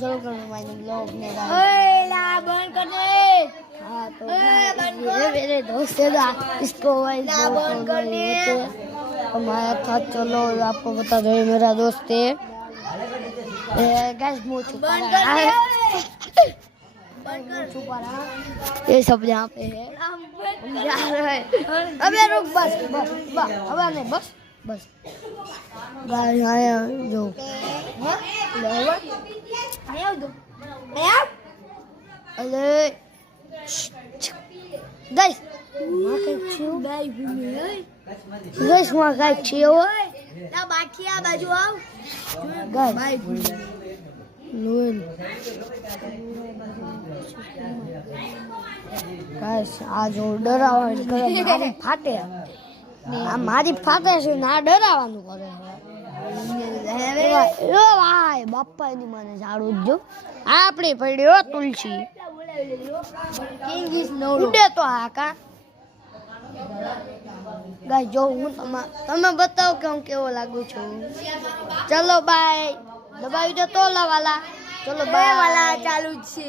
शुरू करो मैंने ब्लॉग मेरा बंद कर दे। हाँ तो ये मेरे दोस्त है ना इसको बंद करने हमारे साथ चलो आपको बता दो ये मेरा दोस्त है गैस मुँह छुपा रहा है छुपा रहा ये सब यहाँ पे है हम जा रहे हैं अबे रुक बस बस बस अब नहीं बस बस गाइस आया जो अरे गाइस मां कઈ છે ગાइस માં કઈ છે ના બાકી આ બાજુ આવ ગાइस લોલ ગાइस આ જો ડરાવવાનું કરે મારી ફાટે આ મારી ફાટે છે ના ડરાવવાનું કરે છે એ ભાઈ બાપાની મને ઝાડું જો આપણી પડ્યો તુલસી કિંગ ઇઝ નો ઉડે તો આ કા ગાય જો હું તમે બતાવો કે હું કેવો લાગુ છું ચલો બાય દબાવી દો તો વાલા ચલો બાય વાલા ચાલુ જ છે